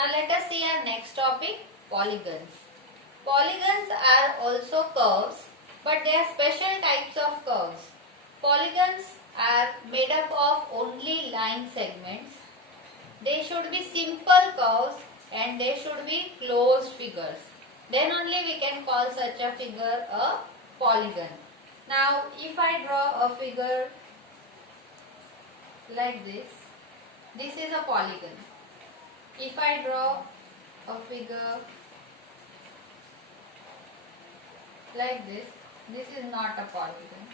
Now let us see our next topic, polygons. Polygons are also curves, but they are special types of curves. Polygons are made up of only line segments. They should be simple curves and they should be closed figures. Then only we can call such a figure a polygon. Now if I draw a figure like this is a polygon. If I draw a figure like this is not a polygon.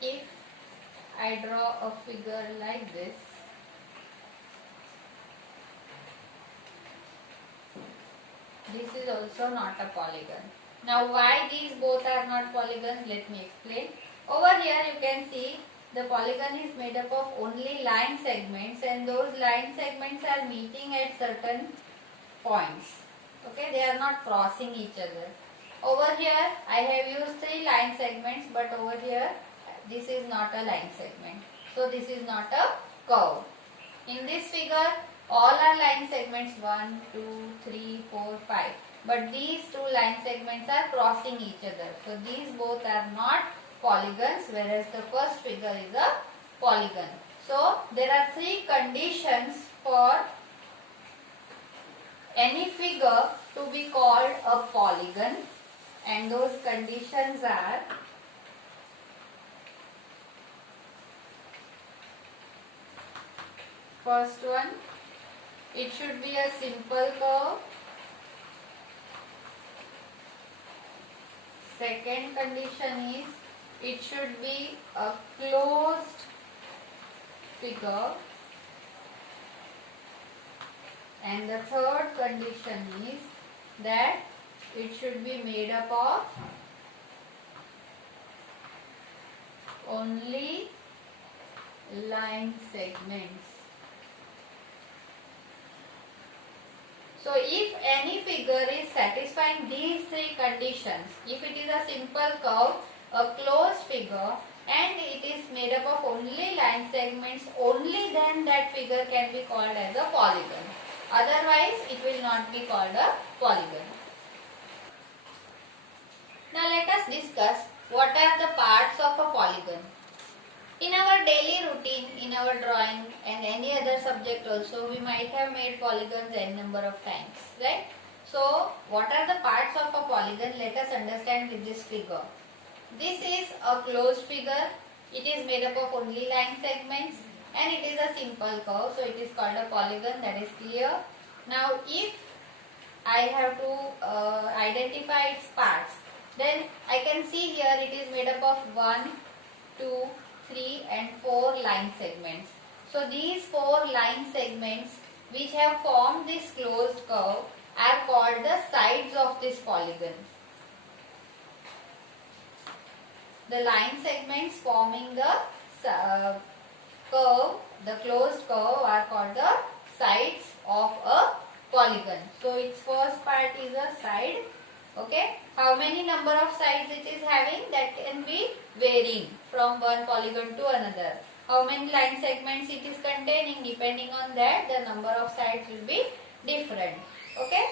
If I draw a figure like this is also not a polygon. Now why these both are not polygons, let me explain. Over here you can see the polygon is made up of only line segments, and those line segments are meeting at certain points. Okay, they are not crossing each other. Over here I have used 3 line segments, but over here this is not a line segment. So this is not a curve. In this figure all are line segments 1, 2, 3, 4, 5. But these 2 line segments are crossing each other. So these both are not polygons, whereas the first figure is a polygon. So there are 3 conditions for any figure to be called a polygon, and those conditions are: first one, it should be a simple curve. Second condition is it should be a closed figure. And the third condition is that it should be made up of only line segments. So if any figure is satisfying these 3 conditions, if it is a simple curve, a closed figure, and it is made up of only line segments, only then that figure can be called as a polygon. Otherwise it will not be called a polygon. Now let us discuss what are the parts of a polygon. In our daily routine, in our drawing and any other subject also, we might have made polygons n number of times, right? So what are the parts of a polygon? Let us understand with this figure. This is a closed figure. It is made up of only line segments and it is a simple curve, so it is called a polygon. That is clear. Now if I have to identify its parts, then I can see here it is made up of 1, 2, 3 and 4 line segments. So these 4 line segments which have formed this closed curve are called the sides of this polygon. The line segments forming the curve, the closed curve, are called the sides of a polygon. So its first part is a side. Okay, how many number of sides it is having, that can be varying from one polygon to another. How many line segments it is containing, depending on that the number of sides will be different. Okay,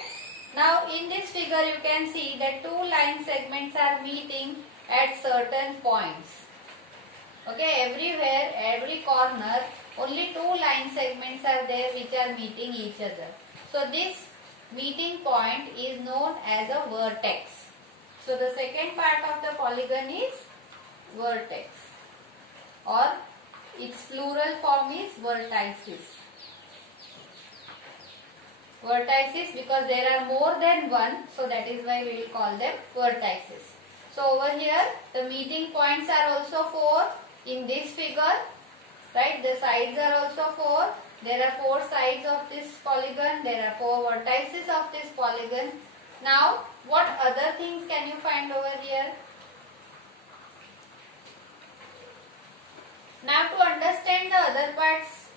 now in this figure you can see that 2 line segments are meeting at certain points. Okay, everywhere, every corner, only 2 line segments are there which are meeting each other. So this meeting point is known as a vertex. So the second part of the polygon is vertex, or its plural form is vertices. Vertices, because there are more than one, so that is why we will call them vertices. So over here the meeting points are also 4 in this figure, right? The sides are also 4. There are 4 sides of this polygon. There are 4 vertices of this polygon. Now what other things can you find over here? Now to understand the other parts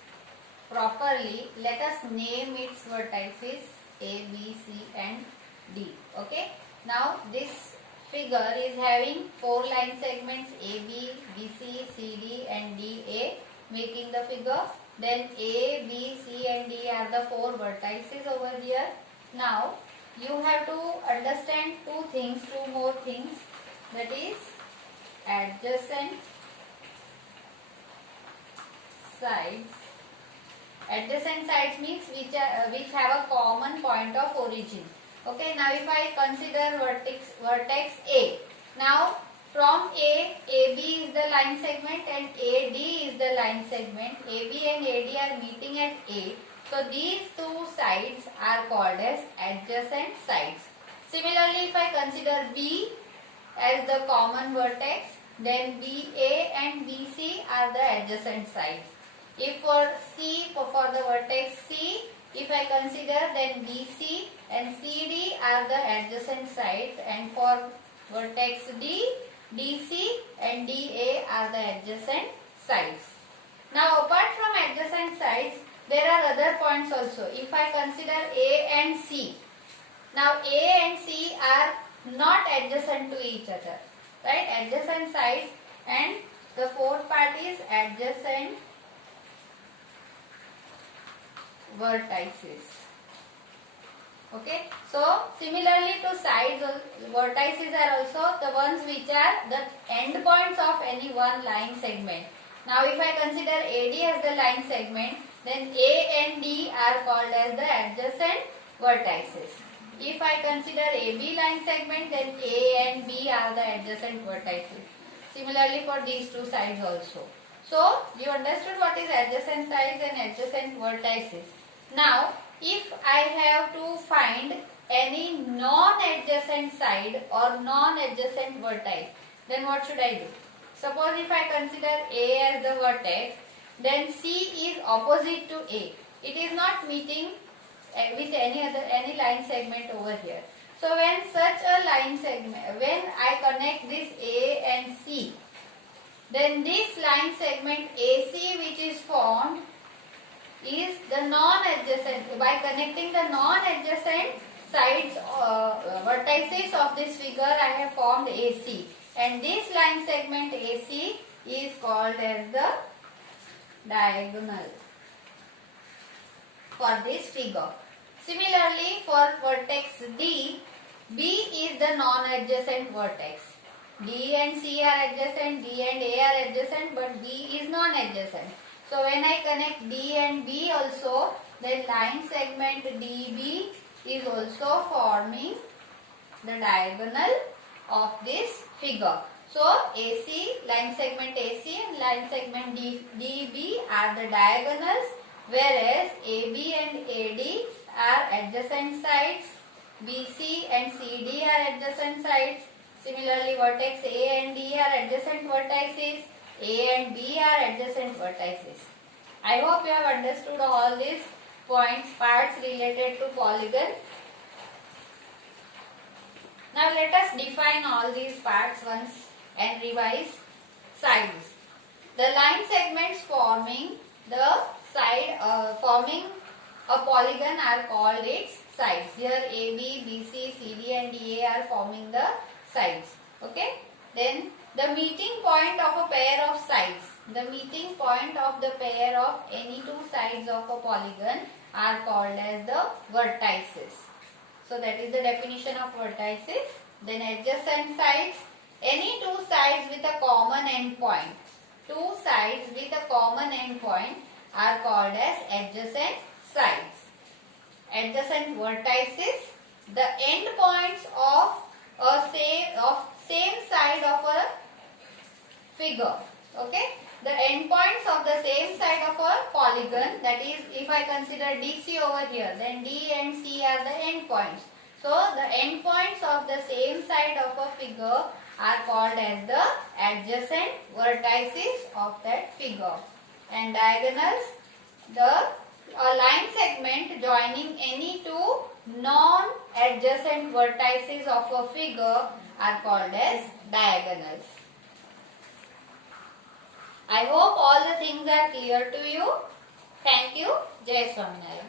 properly, let us name its vertices A, B, C and D. Okay. Now this figure is having 4 line segments AB, BC, CD and DA making the figure. Then A, B, C and D are are the 4 vertices over here. Now you have to understand two more things, that is adjacent sides. Adjacent sides means which have a common point of origin. Okay, now if I consider vertex A, now from A, AB is the line segment and AD is the line segment. AB and AD are meeting at A. So these two sides are called as adjacent sides. Similarly, if I consider B as the common vertex, then BA and BC are the adjacent sides. If for the vertex C, if I consider, then BC and CD are the adjacent sides, and for vertex D, DC and DA are the adjacent sides. Now apart from adjacent sides, there are other points also. If I consider A and C, now A and C are not adjacent to each other, right? Adjacent sides, and the fourth part is adjacent vertices. Okay, so similarly to sides, vertices are also the ones which are the end points of any one line segment. Now if I consider AD as the line segment, then A and D are called as the adjacent vertices. If I consider AB line segment, then A and B are the adjacent vertices. Similarly for these two sides also. So you understood what is adjacent sides and adjacent vertices. Now if I have to find any non-adjacent side or non-adjacent vertex, then what should I do? Suppose if I consider A as the vertex, then C is opposite to A. It is not meeting with any line segment over here. So when such a line segment, when I connect this A and C, then this line segment AC which is formed is the non-adjacent. By connecting the non-adjacent sides vertices of this figure, I have formed AC, and this line segment AC is called as the diagonal for this figure. Similarly for vertex D, B is the non-adjacent vertex. D and C are adjacent, D and A are adjacent, but B is non-adjacent. So when I connect D and B also, then line segment DB is also forming the diagonal of this figure. So AC, line segment AC and line segment DB are the diagonals, whereas AB and AD are adjacent sides, BC and CD are adjacent sides. Similarly, vertex A and D are adjacent vertices, A and B are adjacent vertices. I hope you have understood all these parts related to polygon. Now let us define all these parts once and revise sides. The line segments forming forming a polygon are called its sides. Here AB, BC, CD and DA are forming the sides. Okay. Then the meeting point of a pair of sides. The meeting point of the pair of any two sides of a polygon are called as the vertices. So that is the definition of vertices. Then adjacent sides, any two sides with a common end point. Two sides with a common end point are called as adjacent sides. Adjacent vertices, the end points of same side of a figure. Okay, the end points of the same side of a polygon, that is, if I consider DC over here, then D and C are the end points. So the end points of the same side of a figure are called as the adjacent vertices of that figure. And diagonals, the line segment joining any two non-adjacent vertices of a figure are called as diagonals. I hope all the things are clear to you. Thank you. Jai Swaminarayan.